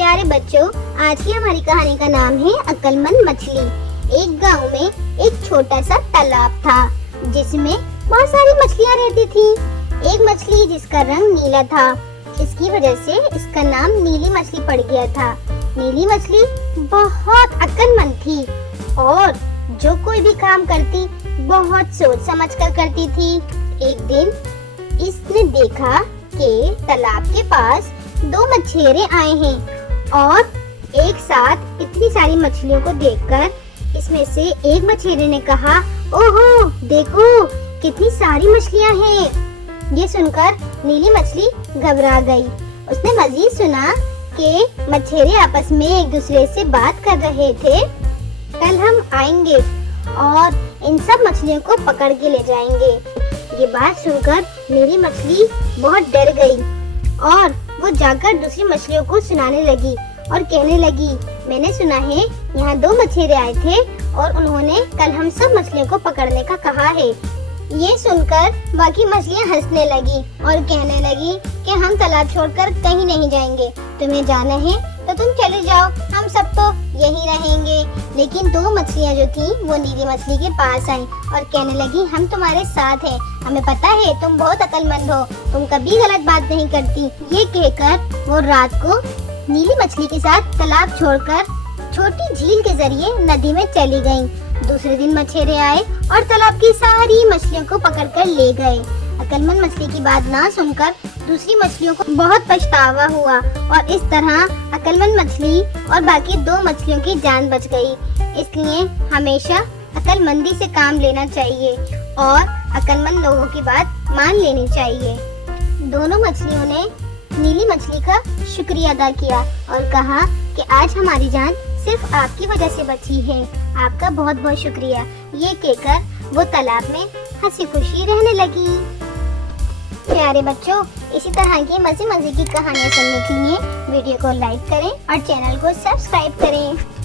प्यारे बच्चों, आज की हमारी कहानी का नाम है अक्लमंद मछली। एक गांव में एक छोटा सा तालाब था जिसमें बहुत सारी मछलियां रहती थी। एक मछली जिसका रंग नीला था, इसकी वजह से इसका नाम नीली मछली पड़ गया था। नीली मछली बहुत अक्लमंद थी और जो कोई भी काम करती बहुत सोच समझ कर करती थी। एक दिन इसने देखा कि तालाब के पास दो मछेरे आए हैं और एक साथ इतनी सारी मछलियों को देखकर इसमें से एक मछेरे ने कहा, ओहो देखो कितनी सारी मछलियां हैं। ये सुनकर नीली मछली घबरा गई। उसने मजीद सुना कि मछेरे आपस में एक दूसरे से बात कर रहे थे, कल हम आएंगे और इन सब मछलियों को पकड़ के ले जाएंगे। ये बात सुनकर नीली मछली बहुत डर गई और वो जाकर दूसरी मछलियों को सुनाने लगी और कहने लगी, मैंने सुना है यहाँ दो मछेरे आए थे और उन्होंने कल हम सब मछलियों को पकड़ने का कहा है। ये सुनकर बाकी मछलियाँ हंसने लगी और कहने लगी कि हम तालाब छोड़कर कहीं नहीं जाएंगे, तुम्हें जाना है तो तुम चले जाओ, हम सब तो यही रहेंगे। लेकिन दो मछलियाँ जो थी वो नीली मछली के पास आई और कहने लगी, हम तुम्हारे साथ हैं, हमें पता है तुम बहुत अक्लमंद हो, तुम कभी गलत बात नहीं करती। ये कहकर वो रात को नीली मछली के साथ तालाब छोड़कर छोटी झील के जरिए नदी में चली गयी। दूसरे दिन मछेरे आए और तालाब की सारी मछलियों को पकड़कर ले गए। अक्लमंद मछली की बात ना सुनकर दूसरी मछलियों को बहुत पछतावा हुआ और इस तरह अक्लमंद मछली और बाकी दो मछलियों की जान बच गई। इसलिए हमेशा अक्लमंदी से काम लेना चाहिए और अक्लमंद लोगों की बात मान लेनी चाहिए। दोनों मछलियों ने नीली मछली का शुक्रिया अदा किया और कहा कि आज हमारी जान सिर्फ आपकी वजह से बची है, आपका बहुत बहुत शुक्रिया। ये कहकर वो तालाब में हंसी खुशी रहने लगी। प्यारे बच्चों, इसी तरह की मजे मजे की कहानियाँ सुनने के लिए वीडियो को लाइक करें और चैनल को सब्सक्राइब करें।